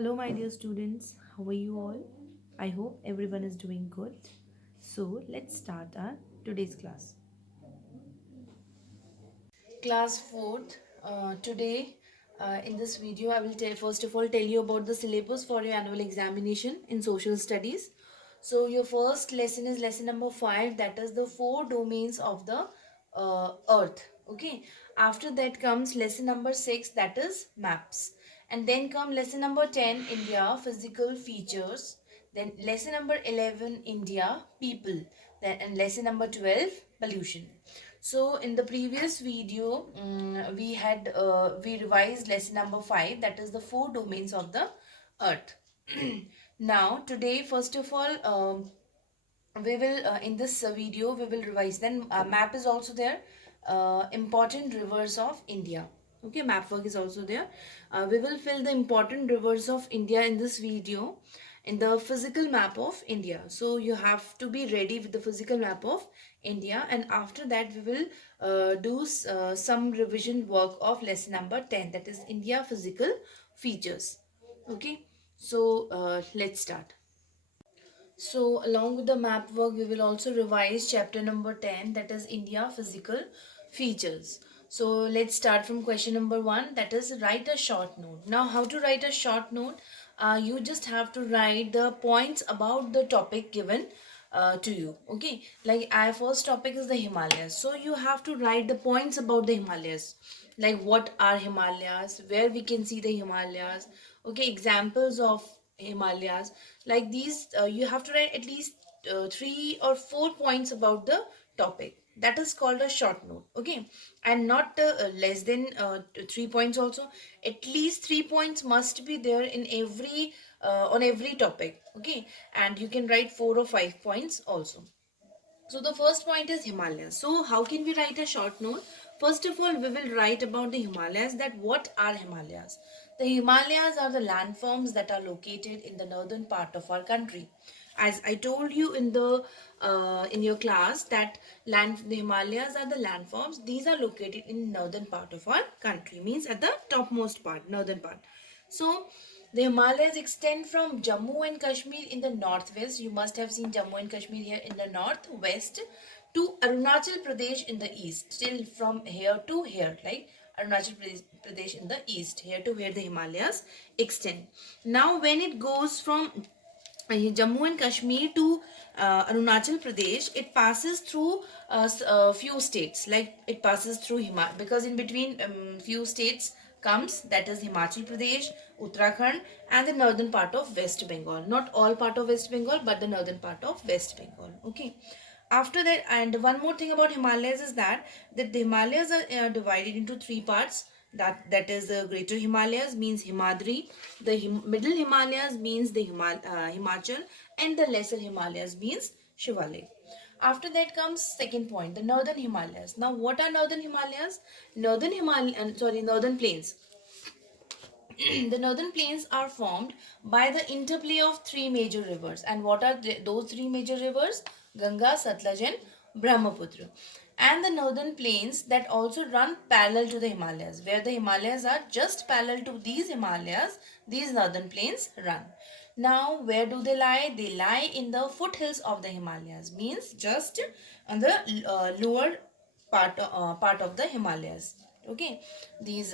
Hello, my dear students. How are you all? I hope everyone is doing good. So, let's start our today's class. Class 4th. Today, in this video, I will first of all tell you about the syllabus for your annual examination in social studies. So, your first lesson is lesson number 5, that is the four domains of the earth. Okay. After that comes lesson number 6, that is maps. And then come lesson number 10, India, physical features. Then lesson number 11, India, people. Then and lesson number 12, pollution. So in the previous video, we revised lesson number 5, that is the four domains of the earth. Now today, first of all, we will in this video we will revise. Then map is also there. Important rivers of India. Okay, map work is also there. We will fill the important rivers of India in this video in the physical map of India. So you have to be ready with the physical map of India, and after that we will do some revision work of lesson number 10, that is India physical features. Okay, so let's start. So along with the map work, we will also revise chapter number 10, that is India physical features. So let's start from question number 1, that is write a short note. Now how to write a short note? You just have to write the points about the topic given to you. Okay, like our first topic is the Himalayas. So you have to write the points about the Himalayas. Like what are Himalayas, where we can see the Himalayas. Okay, examples of Himalayas. Like these, you have to write at least 3 or 4 points about the topic. That is called a short note. Okay, and not less than 3 points also. At least 3 points must be there in every on every topic. Okay, and you can write 4 or 5 points also. So the first point is Himalayas. So how can we write a short note? First of all, we will write about the Himalayas, that what are Himalayas. The Himalayas are the landforms that are located in the northern part of our country. As I told you in your class that the Himalayas are the landforms. These are located in northern part of our country, means at the topmost part, northern part. So the Himalayas extend from Jammu and Kashmir in the northwest. You must have seen Jammu and Kashmir here in the northwest, to Arunachal Pradesh in the east. Still from here to here, like Arunachal Pradesh in the east, here to where the Himalayas extend. Now when it goes from Jammu and Kashmir to Arunachal Pradesh, it passes through few states. Like it passes through because in between few states comes, that is Himachal Pradesh, Uttarakhand, and the northern part of West Bengal. Not all part of West Bengal, but the northern part of West Bengal. Okay. After that, and one more thing about Himalayas is that the Himalayas are divided into three parts. That is the Greater Himalayas, means Himadri, the Middle Himalayas means the Himachal, and the Lesser Himalayas means Shivalay. After that comes second point, the Northern Himalayas. Now what are Northern Himalayas? Northern Plains. The northern plains are formed by the interplay of three major rivers. And what are those three major rivers? Ganga, Satluj, and Brahmaputra. And the northern plains that also run parallel to the Himalayas. Where the Himalayas are just parallel to these Himalayas, these northern plains run. Now, where do they lie? They lie in the foothills of the Himalayas, means just on the lower part of the Himalayas. Okay, these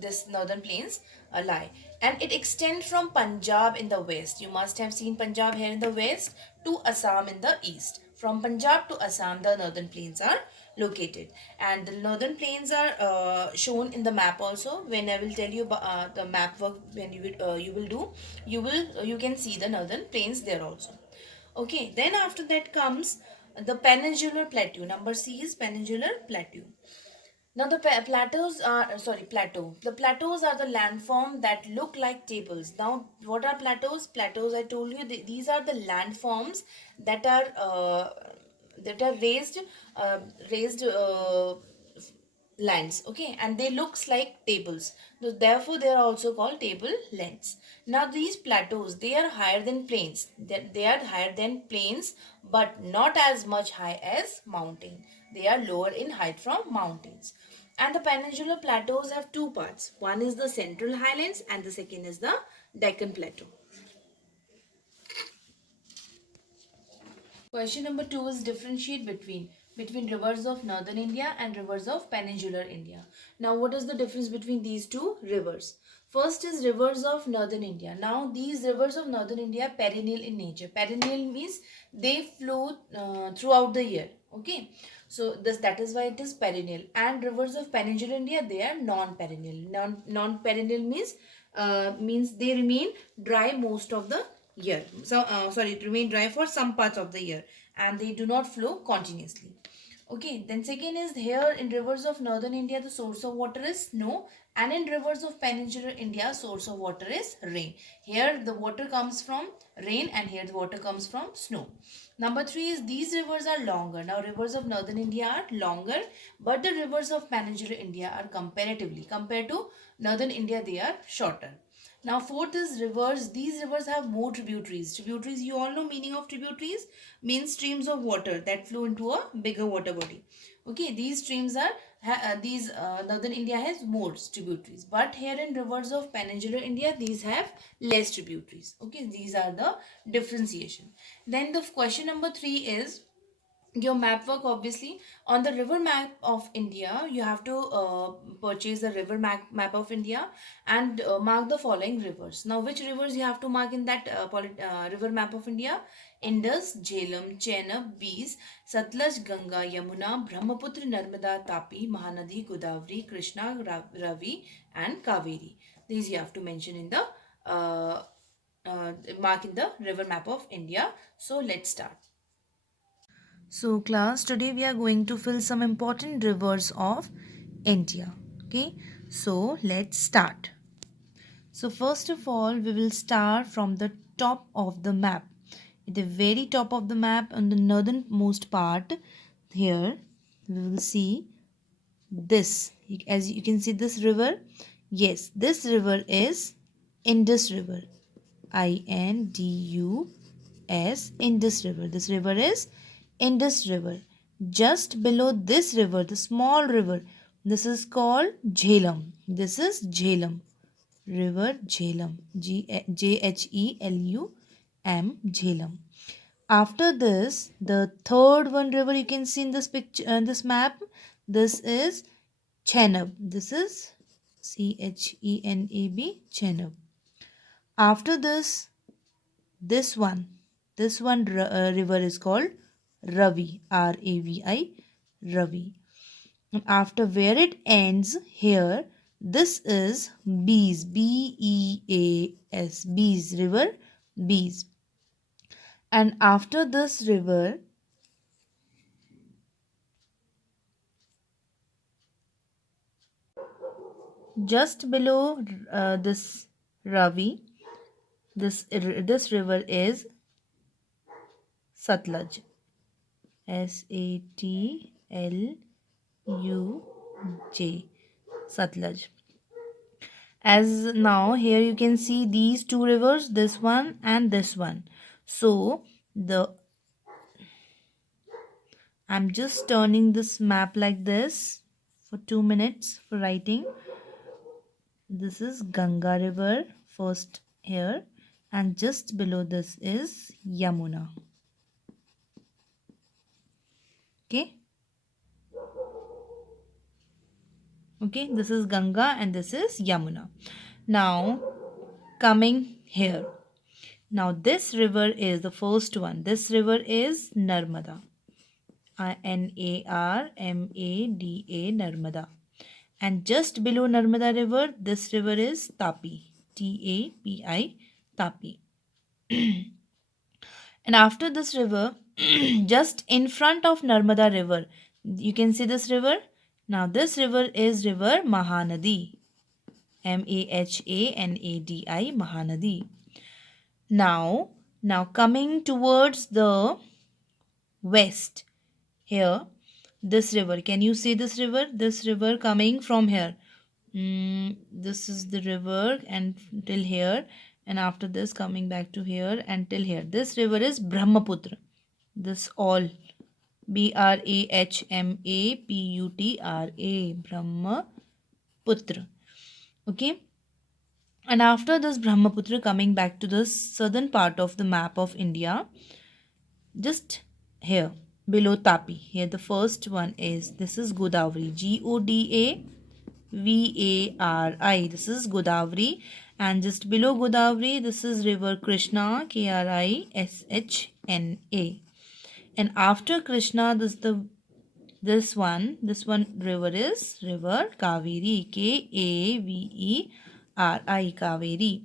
this northern plains lie, and it extends from Punjab in the west. You must have seen Punjab here in the west to Assam in the east. From Punjab to Assam, the northern plains are located, and the northern plains are shown in the map also. When I will tell you the map work, when you will do, you can see the northern plains there also. Okay, then after that comes the peninsular plateau. Number C is peninsular plateau. Now the plateaus are plateau. The plateaus are the landform that look like tables. Now what are plateaus? Plateaus, I told you, these are the landforms that are raised lands. Okay, and they looks like tables. So therefore they are also called table lands. Now these plateaus, they are higher than plains. They are higher than plains, but not as much high as mountain. They are lower in height from mountains. And the peninsular plateaus have two parts. One is the central highlands and the second is the Deccan Plateau. Question number 2 is differentiate between rivers of northern India and rivers of peninsular India. Now what is the difference between these two rivers? First is rivers of northern India. Now these rivers of northern India are perennial in nature. Perennial means they flow throughout the year. Okay. So that is why it is perennial. And rivers of peninsular India, they are non-perennial. Non-perennial means they remain dry most of the year. So sorry, it remain dry for some parts of the year and they do not flow continuously. Okay, then second is here in rivers of northern India the source of water is snow, and in rivers of peninsular India source of water is rain. Here the water comes from rain and here the water comes from snow. Number 3 is these rivers are longer. Now rivers of northern India are longer, but the rivers of peninsular India are comparatively, compared to northern India, they are shorter. Now fourth is rivers. These rivers have more tributaries. Tributaries, you all know meaning of tributaries, means streams of water that flow into a bigger water body. Okay, these streams are northern India has more tributaries, but here in rivers of peninsular India these have less tributaries. Okay, these are the differentiation. Then the question number 3 is your map work. Obviously on the river map of India you have to purchase the river map of India and mark the following rivers. Now which rivers you have to mark in that river map of India? Indus, Jhelum, Chenab, Beas, Satluj, Ganga, Yamuna, Brahmaputra, Narmada, Tapi, Mahanadi, Godavari, Krishna, Ravi and Kaveri. These you have to mention in the mark in the river map of India. So let's start. So class, today we are going to fill some important rivers of India. Okay, so let's start. So first of all, we will start from the top of the map. At the very top of the map, on the northernmost part, here we will see this. As you can see this river. Yes, this river is Indus River. Indus, Indus River. This river is Indus River. Just below this river, the small river, this is called Jhelum. This is Jhelum. River Jhelum. Jhelum. Jhelum. After this, the third one river you can see in this picture, this map, this is Chenab. This is Chenab. Chenab. After this one, river is called Ravi. Ravi. Ravi. And after where it ends here, this is Beas. Beas. Beas river. Beas. And after this river, just below this Ravi, this river is Satluj. Satluj. Satluj. As now here you can see these two rivers, this one and this one. So I'm just turning this map like this for 2 minutes for writing. This is Ganga River first here, and just below this is Yamuna. Okay. Okay, this is Ganga and this is Yamuna. Now coming here. Now this river is the first one. This river is Narmada. Narmada. Narmada. And just below Narmada river, this river is Tapi. Tapi. Tapi. And after this river, just in front of Narmada river, you can see this river. Now this river is river Mahanadi. Mahanadi. Mahanadi. Now coming towards the west, here, this river. Can you see this river? This river coming from here. This is the river and till here, and after this coming back to here and till here. This river is Brahmaputra. This all Brahmaputra. Brahmaputra. Okay. And after this Brahmaputra, coming back to the southern part of the map of India, just here below Tapi. Here the first one is, this is Godavari. Godavari. This is Godavari. And just below Godavari, this is river Krishna. Krishna. And after Krishna, this one river is river Kaveri. Kaveri.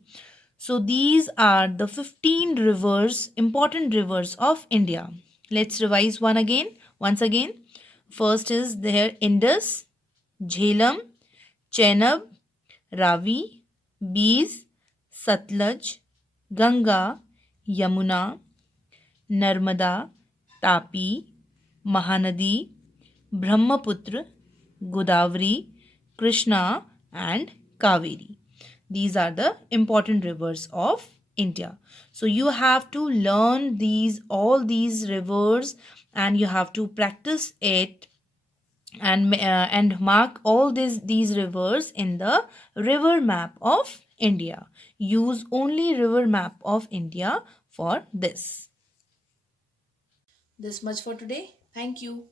So these are the 15 rivers, important rivers of India. Let's revise once again. First is there Indus, Jhelum, Chenab, Ravi, Bees, Satluj, Ganga, Yamuna, Narmada, Tapi, Mahanadi, Brahmaputra, Godavari, Krishna, and Kaveri. These are the important rivers of India. So you have to learn all these rivers, and you have to practice it, and mark all these rivers in the river map of India. Use only river map of India for this. This much for today. Thank you.